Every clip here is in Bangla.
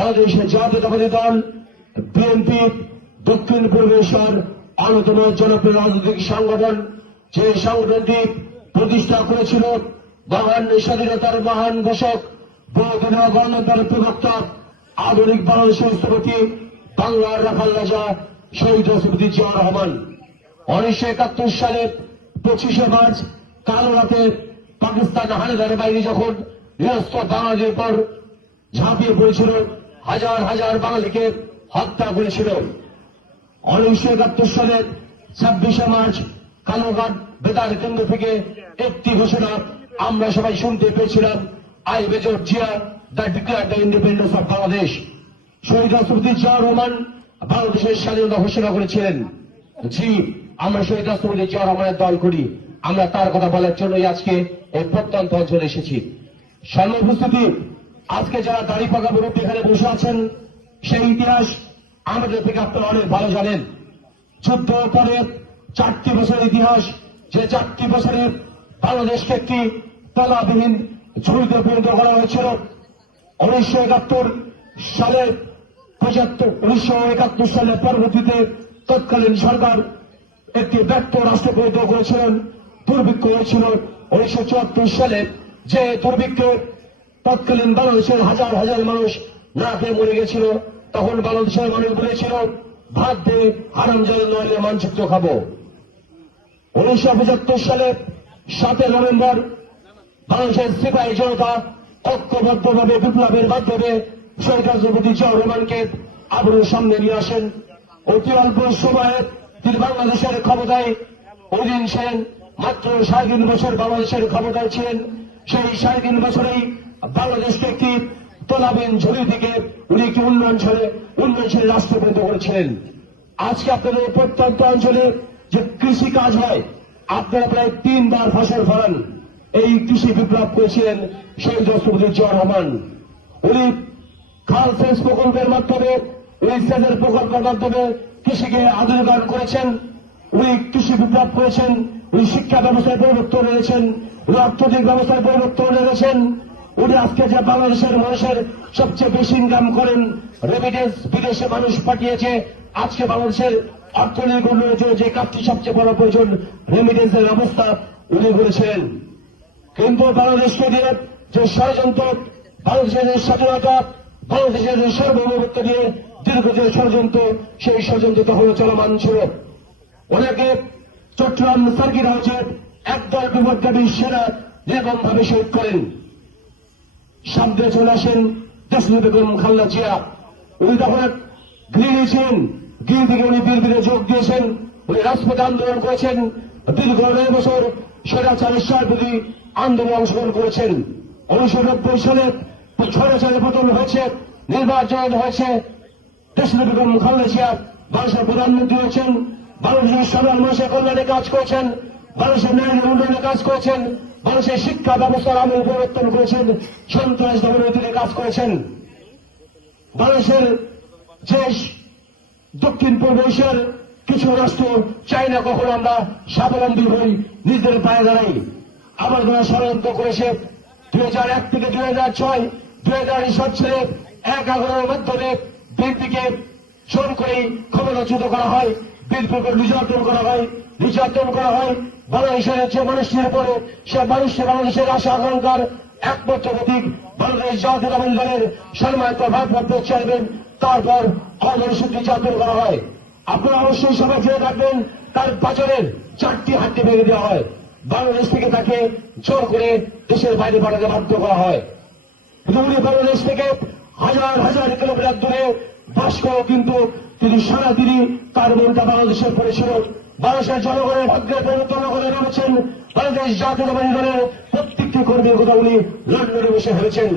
বাংলাদেশের জাতীয়তাবাদী দল, বিএনপি, দক্ষিণ পূর্ব এশিয়ার অন্যতম জনপ্রিয় রাজনৈতিক সংগঠন, যে সংগঠনটি প্রতিষ্ঠা করেছিল মহান স্বাধীনতার মহান ঘোষক বহুদিন গণতন্ত্রের প্রবক্তা, আধুনিক বাংলাদেশের স্থপতি বাংলার রাখাল রাজা শহীদ রাষ্ট্রপতি জিয়া রহমান। উনিশশো একাত্তর সালে পঁচিশে মার্চ, কালো রাতে পাকিস্তান হানাদার বাহিনী যখন নিরস্ত বাঙালির পর ঝাঁপিয়ে পড়েছিল হাজার হাজার বাঙালিকে হত্যা করেছিল। উনিশশো একাত্তর সালের ছাব্বিশে মার্চ কালোঘাট বেতার কেন্দ্র থেকে একটি ঘোষণা আমরা সবাই শুনতে পেয়েছিলাম I major Zia the declare the independence of Bangladesh শহীদ রাষ্ট্রপতি জিয়া রহমান বাংলাদেশের স্বাধীনতা ঘোষণা করেছিলেন, জি, আমরা শহীদ রাষ্ট্রপতি জিয়া রহমানের দল করি, আমরা তার কথা বলার জন্যই আজকে এই প্রত্যন্ত অঞ্চলে এসেছি। সর্বোপস্থিতি আজকে যারা দাড়ি পাকা বিরুদ্ধে এখানে বসে আছেন, সেই ইতিহাস আমাদের থেকে আপনারা অনেক ভালো জানেন। যুদ্ধ পরে চারটি বছরের ইতিহাস, যে চারটি বছরে বাংলাদেশকে একটি তলাবিহীন ঝুড়িতে পরিণত করা হয়েছিল। উনিশশো একাত্তর সালে, পঁচাত্তর, উনিশশো একাত্তর সালে পরবর্তীতে তৎকালীন সরকার একটি ব্যর্থ রাষ্ট্র পরিণত করেছিলেন, দুর্ভিক্ষ হয়েছিল। উনিশশো চুয়াত্তর সালে যে দুর্ভিক্ষে তৎকালীন বাংলাদেশের হাজার হাজার মানুষ না খেয়ে মরে গেছিল, তখন বাংলাদেশের মানুষ বলেছিল, ভাত দিয়ে হারাম জল নইলে মানচিত্র খাব। উনিশশো পঁচাত্তর সালে সাতই নভেম্বর বাংলাদেশের সিপাহী জনতা ঐক্যবদ্ধভাবে বিপ্লবের মাধ্যমে শহীদ রাষ্ট্রপতি জিয়া রহমানকে আবারও সামনে নিয়ে আসেন। অতি অল্প সময়ে তিনি বাংলাদেশের ক্ষমতায় অধীন ছিলেন। মাত্র সাড়ে তিন বছর বাংলাদেশের ক্ষমতায় ছিলেন। সেই সাড়ে তিন বছরেই বাংলাদেশকে একটি তোলাবিন ঝুড়ি থেকে? উনি একটি উন্নয়নশীল উন্নয়নশীল রাষ্ট্র পরিণত করেছিলেন? আজকে আপনাদের প্রত্যন্ত অঞ্চলে যে কৃষি কাজ হয়, আপনারা প্রায় তিনবার ফসল ফলান। এই কৃষি বিপ্লব করেছিলেন শহীদ রাষ্ট্রপতি জিয়া রহমান। উনি খাল সেচ প্রকল্পের মাধ্যমে উনি সেচের প্রকল্পের মাধ্যমে কৃষিকে আধুনিকায়ন করেছেন। উনি কৃষি বিপ্লব করেছেন। উনি শিক্ষা ব্যবস্থায় পরিবর্তন এনেছেন। উনি অর্থনৈতিক ব্যবস্থায় পরিবর্তন এনেছেন। উনি আজকে যে বাংলাদেশের মানুষের সবচেয়ে বেশি ইনকাম করেন রেমিটেন্স বিদেশে মানুষ পাঠিয়েছে, আজকে বাংলাদেশের অর্থনৈতিক উন্নয়নের যে কাজটি সবচেয়ে বড় প্রয়োজন রেমিটেন্সের ব্যবস্থা উনি করেছিলেন কিন্তু বাংলাদেশকে দিয়ে যে ষড়যন্ত্র, বাংলাদেশের যে স্বাধীনতা, বাংলাদেশের যে সার্বভৌমত্ব নিয়ে দীর্ঘদিনের ষড়যন্ত্র, সেই ষড়যন্ত্র তখন চলমান ছিল। অনেকে চট্টগ্রাম সার্কিট হাউসে একদল বিপদগামী সেনা নির্মম ভাবে শহীদ করেন। সামনে চলে আসেন দেশনি বেগম খাল্লা জিয়া। উনি তখন গৃহিণী ছিলেন, গৃহ থেকে উনি বীরবীরে যোগ দিয়েছেন, উনি রাজপথে আন্দোলন করেছেন, দীর্ঘ নয় বছর স্বৈরাচারের প্রতি আন্দোলনে অংশগ্রহণ করেছেন। উনিশশো নব্বই সালে স্বৈরাচারের পতন হয়েছে, নির্বাচন হয়েছে। দেশনি বেগম খাল্লা জিয়া বাংলাদেশের প্রধানমন্ত্রী হয়েছেন, বাংলাদেশের সাধারণ মানুষের কল্যাণে কাজ করেছেন, বাংলাদেশের ন্যায় উন্নয়নে কাজ করেছেন। বাংলাদেশের শিক্ষা ব্যবস্থার আমল পরিবর্তন করেছেন, সন্ত্রাস দমনের তিনি কাজ করেছেন। বাংলাদেশের যে দক্ষিণ পূর্ব এশিয়ার কিছু রাষ্ট্র চাই না কখনো আমরা স্বাবলম্বী হই নিজেদের পায়ে দাঁড়াই। আবার তারা ষড়যন্ত্র করেছে, দুই হাজার এক থেকে দুই হাজার ছয়, দুই হাজার সাত সালে এক এগারোর মাধ্যমে বিএনপিকে জোর করে ক্ষমতাচ্যুত করা হয় বিএনপিকে নির্যাতন করা হয়, নির্যাতন করা হয়। বাংলাদেশের যে মানুষটির উপরে সে মানুষটি বাংলাদেশের আশা আকাঙ্ক্ষার একমাত্র প্রতীক বাংলাদেশ জাতীয়তাবাদী দলের সম্মানিত ভারপ্রাপ্ত চেয়ারম্যান তারপর অমানুষিক নির্যাতন করা হয়। আপনারা অবশ্যই সবাই জেনে থাকবেন তার পাচনের চারটি হাড্ডি ভেঙে দেওয়া হয়। বাংলাদেশ থেকে তাকে জোর করে দেশের বাইরে পাঠাতে বাধ্য করা হয়। উনি বাংলাদেশ থেকে হাজার হাজার কিলোমিটার দূরে বাস করেও কিন্তু তিনি সারা দিনই তার মনটা বাংলাদেশের পড়েছিল বাংলাদেশের জনগণের ভাগ্যের পরিবর্তন করে নেমেছেন বাংলাদেশ জাতীয়তাবাদী দলের প্রত্যেকটি কর্মীর কথা উনি লন্ডনে বসে হয়েছেন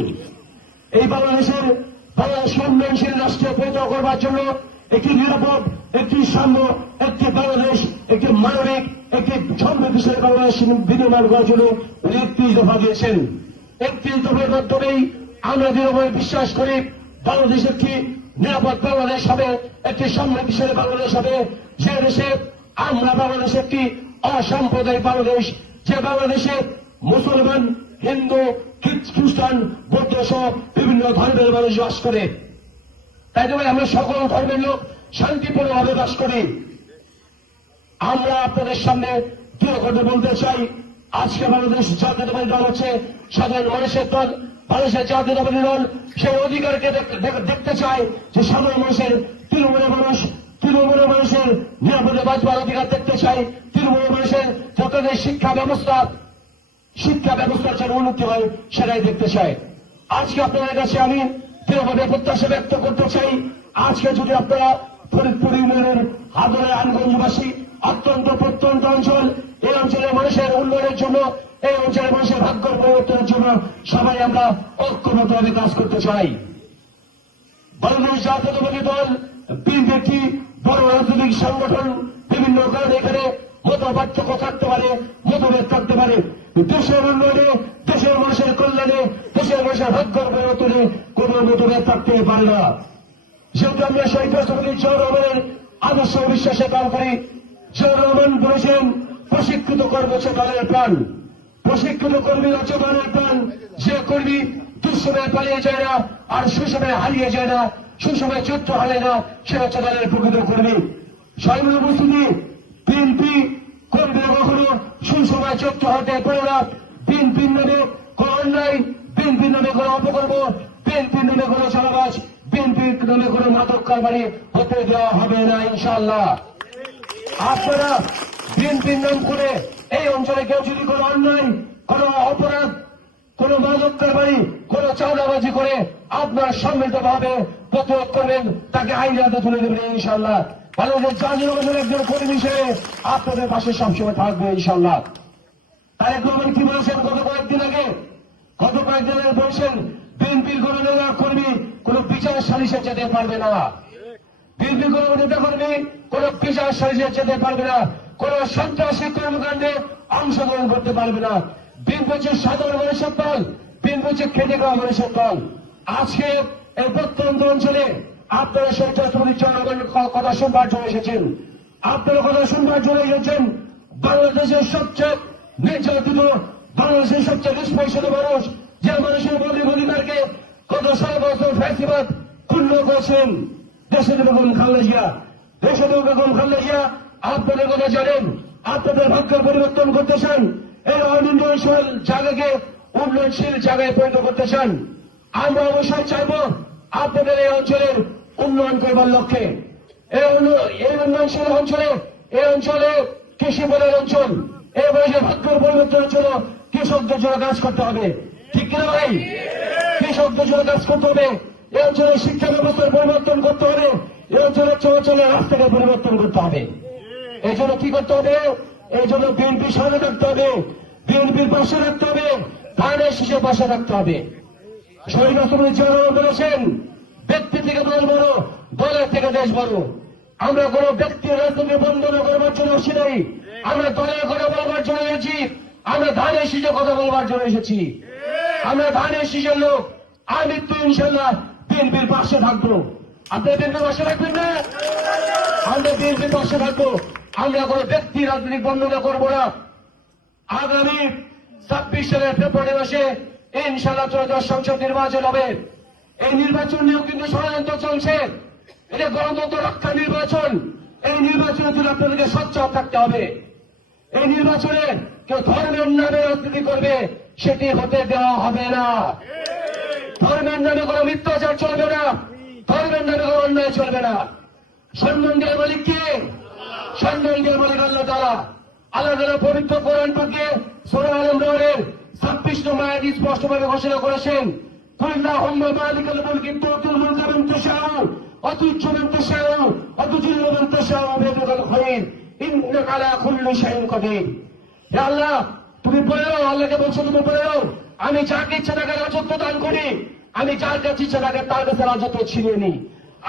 এই বাংলাদেশের বাংলাদেশ উন্নয়নশীল রাষ্ট্রে পরিণত করবার জন্য একটি নিরাপদ, একটি সাম্য, একটি বাংলাদেশ, একটি মানবিক, একটি সমৃদ্ধিশালী বাংলাদেশ বিনির্মাণ করার জন্য উনি একত্রিশ দফা দিয়েছেন। একত্রিশ দফার মাধ্যমেই আমরা দৃঢ়ভাবে বিশ্বাস করি বাংলাদেশ একটি নিরাপদ বাংলাদেশ হবে, একটি সমৃদ্ধিশালী বাংলাদেশ হবে। যে দেশে আমরা বাংলাদেশ একটি অসাম্প্রদায়িক বাংলাদেশ। যে বাংলাদেশে মুসলমান, হিন্দু খ্রিস্টান, বৌদ্ধ সহ বিভিন্ন ধর্মের মানুষ বাস করে। তাই জন্য আমরা সকল ধর্মের লোক শান্তিপূর্ণভাবে বাস করি। আমরা আপনাদের সামনে দৃঢ় করে বলতে চাই। আজকে বাংলাদেশ জাতীয়তাবাদী দল হচ্ছে সাধারণ মানুষের দল। বাংলাদেশের জাতীয়তাবাদী দল সেই অধিকারকে দেখ- দেখ- দেখতে চায় যে সাধারণ মানুষের তৃণমূলের মানুষ তৃণমূলের মানুষের নিরাপদে বাঁচবার অধিকার দেখতে চাই। তৃণমূলের মানুষের যাতে শিক্ষা ব্যবস্থা, শিক্ষা ব্যবস্থার যেন উন্নতি হয়, সেটাই দেখতে চাই। আজকে আপনাদের কাছে আমি দৃঢ়ভাবে প্রত্যাশা ব্যক্ত করতে চাই। আজকে যদি আপনারা ফরিদপুর ইউনিয়নের হাদরে আনগঞ্জবাসী, অত্যন্ত প্রত্যন্ত অঞ্চল, এই অঞ্চলের মানুষের উন্নয়নের জন্য, এই অঞ্চলের মানুষের ভাগ্য পরিবর্তনের জন্য সবাই আমরা ঐক্যবদ্ধভাবে কাজ করতে চাই। বাংলাদেশ জাতীয়তাবাদী দল বিএনপি বড় রাজনৈতিক সংগঠন বিভিন্ন কারণে এখানে মত পার্থক্য থাকতে পারে, মতভেদ থাকতে পারে। দেশের উন্নয়নে, দেশের মানুষের কল্যাণে, দেশের মানুষের ভাগ্য পরিবর্তনে কোন মতভেদ থাকতে পারে না। যেহেতু আমরা শহীদ রাষ্ট্রপতি জিয়াউর রহমানের আদর্শ বিশ্বাসে কাম করি জিয়াউর রহমান বলেছেন প্রশিক্ষিত কর্ম দলের প্রাণ। প্রশিক্ষিত কর্মী হচ্ছে দলের প্রাণ। যে কর্মী দুঃসময়ে পালিয়ে যায় না, আর সুসময়ে হারিয়ে যায় না সুসময়ে যুদ্ধ হারে না সে হচ্ছে দলের প্রকৃত কর্মী। স্বয়ং উপস্থিতি, বিএনপি কর্মীরা কখনো সুসময় যুদ্ধ হতে পারে না। বিএনপির নামে কোন অন্যায় বিএনপির নামে কোন অপকর্ম বিএনপির নামে কোন চালাবাজ বিএনপির নামে কোন মাদক কারবারি হতে দেওয়া হবে না ইনশাল্লাহ আপনারা বিএনপির নাম করে এই অঞ্চলে কেউ যদি কোনো অন্যায়, কোনো অপরাধ, কোন মাদক কারবারি, কোন চাঁদাবাজি করে আপনার সম্মিলিত ভাবে প্রতিরোধ করবেন, তাকে আইন হাতে তুলে দেবেন ইনশাল্লাহ বাংলাদেশের জাতীয় একজন কর্মী হিসেবে আপনাদের পাশে সবসময় থাকবে ইনশাল্লাহ তারেক রহমান কি বলেছেন? গত কয়েকদিন আগে, গত কয়েকদিন আগে বলছেন, বিএনপির কোন নেতা কর্মী কোন বিচার সালিশে যেতে পারবে না। বিএনপি কোন নেতা কর্মী কোন বিচার সালিশে যেতে পারবে না। কোন সন্ত্রাসী কর্মকাণ্ডে অংশগ্রহণ করতে পারবে না। বিএনপি হচ্ছে সাধারণ মানুষের দল, বিএনপি হচ্ছে খেটে খাওয়া মানুষের দল। আজকে এই প্রত্যন্ত অঞ্চলে আপনারা শহীদ রাষ্ট্রপতি জনগণের কথা শুনবার জন্য এসেছেন। আপনারা কথা শুনবার জন্য এসেছেন বাংলাদেশের সবচেয়ে নির্যাতিত, বাংলাদেশের সবচেয়ে নিষ্পেষিত মানুষ, যে মানুষের মৌলিক অধিকারকে গত ষোলো বছর ফ্যাসিবাদ পূর্ণ করেছেন। দেশের বেগম খালেদা জিয়া, দেশের বেগম খালেদা জিয়া, আপনাদের কথা জানেন, আপনাদের ভাগ্যের পরিবর্তন করতে চান এই অনির্ণয়শীল জায়গাকে উন্নয়নশীল জায়গায় পরিণত করতে চান। আমরা অবশ্যই চাইব আপনাদের এই অঞ্চলের উন্নয়ন করবার লক্ষ্যে। এই উন্নয়নশীল অঞ্চলে, এই অঞ্চলে কৃষি বনের অঞ্চল, এই বয়সে ভাগ্যের পরিবর্তনের জন্য কৃষকদের জন্য কাজ করতে হবে। ঠিক কিনা ভাই? কৃষকদের জন্য কাজ করতে হবে। এই অঞ্চলের শিক্ষা ব্যবস্থার পরিবর্তন করতে হবে। এই অঞ্চলের চলাচলের রাস্তাকে পরিবর্তন করতে হবে। এই জন্য কি করতে হবে? এই জন্য বিএনপি সামনে রাখতে হবে। বিএনপির পাশে রাখতে হবে। ধানের শীষের পাশে রাখতে হবে। শহীদ রাষ্ট্রপতি জিয়া বলেছেন, ব্যক্তি থেকে দল বড়, দলের থেকে দেশ বড়। আমরা কোন ব্যক্তির রাজনীতি বন্ধন করবার জন্য আসি নাই। আমরা দলের কথা বলবার জন্য এসেছি। আমরা ধানের শীষে কথা বলবার জন্য এসেছি। আমরা ধানের শীষের লোক আমি তো ইনশাল্লাহ বিএনপির পাশে থাকব। আপনার বিএনপির পাশে থাকবেন না? আমরা বিএনপির পাশে থাকব। আমরা কোন ব্যক্তি রাজনৈতিক বন্ধনা করব না। আগামী ছাব্বিশ সালের ফেব্রুয়ারি মাসে ইনশাল্লাহ ত্রয়োদশ সংসদ নির্বাচন হবে। এই নির্বাচন নিয়েও কিন্তু ষড়যন্ত্র চলছে। এটা গণতন্ত্র রক্ষা নির্বাচন। এই নির্বাচনে জন্য আপনাদেরকে সচ্চার থাকতে হবে। এই নির্বাচনে কেউ ধর্মের নামে রাজনীতি করবে, সেটি হতে দেওয়া হবে না। ধর্মের নামে কোনো মিথ্যাচার চলবে না। ধর্মের নামে কোনো অন্যায় চলবে না। সম্মান দেওয়ার মালিক কে? সম্মান দেওয়ার মালিক আল্লাহ তালা আল্লাহ পবিত্র কোরআন পাকে সোরা আলম রহরের ছাব্বিশ নম্বর স্পষ্টভাবে ঘোষণা করেছেন কুল্লা হম্মা মালিকাল মুলকি তুতুল হে আল্লাহ, তুমি বলে আল্লাহকে বলছো তুমি বলে আমি যাকে ইচ্ছা তাকে রাজত্ব দান করি। আমি যার কাছে ইচ্ছা তাকে তার কাছে রাজত্ব ছিনিয়ে নিই।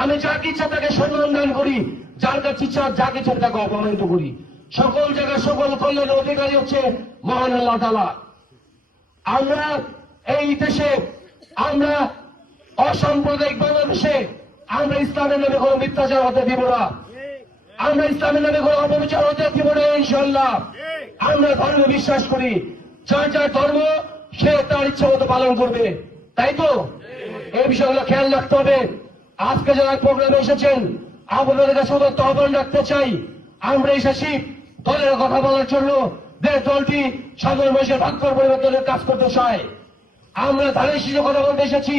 আমি যাকে ইচ্ছা তাকে সম্মান দান করি। যার কাছে ইচ্ছা যাকে ইচ্ছা তাকে অপমানিত করি। সকল জায়গায় সকল কল্যাণের অধিকারী হচ্ছে মহান আল্লাহ তালা আমরা এই দেশে আমরা অসাম্প্রদায়িক বাংলাদেশে আমরা ইসলামের নামে কোনো মিথ্যাচার হতে দিব না। আমরা ইসলামের নামে কোনো অপবিচার হতে দিব না ইনশাল্লাহ আমরা ধর্মে বিশ্বাস করি। যার যার ধর্ম সে তার ইচ্ছা মতো পালন করবে। তাই তো? এই বিষয়গুলো খেয়াল রাখতে হবে। আজকে যারা প্রোগ্রামে এসেছেন আপনাদের কাছে উদাত্ত আহ্বান রাখতে চাই। আমরা এসেছি দলের কথা বলার জন্য। যে দলটি সাধারণ মানুষের ভাগ্যর পরিবর্তনের কাজ করতে চায়। আমরা ধানের শীষে কথা বলতে এসেছি।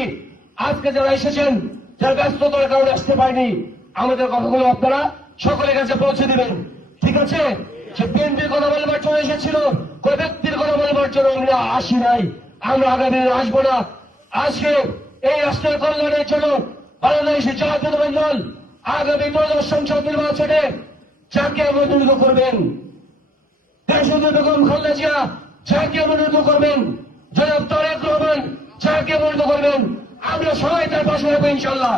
আজকে যারা এসেছেন, যারা ব্যস্ততার কারণে আসতে পারেনি, আমাদের কথাগুলো আপনারা সকলের কাছে পৌঁছে দিবেন। ঠিক আছে? যে বিএনপির কথা বলবার জন্য এসেছিল, কোন ব্যক্তির কথা বলবার জন্য আমরা আসি নাই। আমরা আগামী দিনে আসব না। আজকে এই রাষ্ট্রের কল্যাণের জন্য বাংলাদেশে জাতীয় দল আগামী ত্রয়োদশ সংসদ নির্বাচনে যাকে মনোনীত করবেন দেশবন্ধু বেগম খালেদা জিয়া, যাকে মনোনীত করবেন রহমান, যাকে মনোনীত করবেন, আমরা সবাই তার পাশে ইনশাল্লাহ।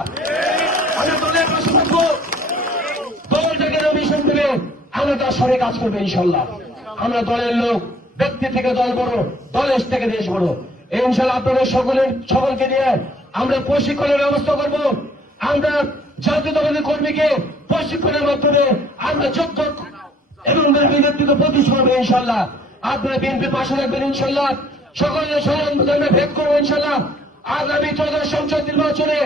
আমরা দলের পাশে থাকব দেবে আমরা তার সঙ্গে কাজ করব ইনশাল্লাহ। আমরা দলের লোক, ব্যক্তি থেকে দল বড়, দলের থেকে দেশ বড়। এই ইনশাল্লাহ আপনাদের সকলের, সকলকে নিয়ে আমরা প্রশিক্ষণের ব্যবস্থা করব। আমরা জাতীয় দলের কর্মীকে প্রশিক্ষণের মাধ্যমে আমরা যোগ্য এবং বিএনপির থেকে প্রতিশ হবে ইনশাল্লাহ আপনারা বিএনপি পাশে রাখবেন ইনশাল্লাহ সকলের সমাধান ভেদ করব ইনশাল্লাহ আগামী চৌদ্দ সংসদ নির্বাচনে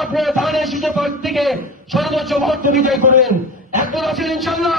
আপনারা ধানের পর থেকে সর্বোচ্চ ভোট বিজয় করবেন। একদম আছেন ইনশাল্লাহ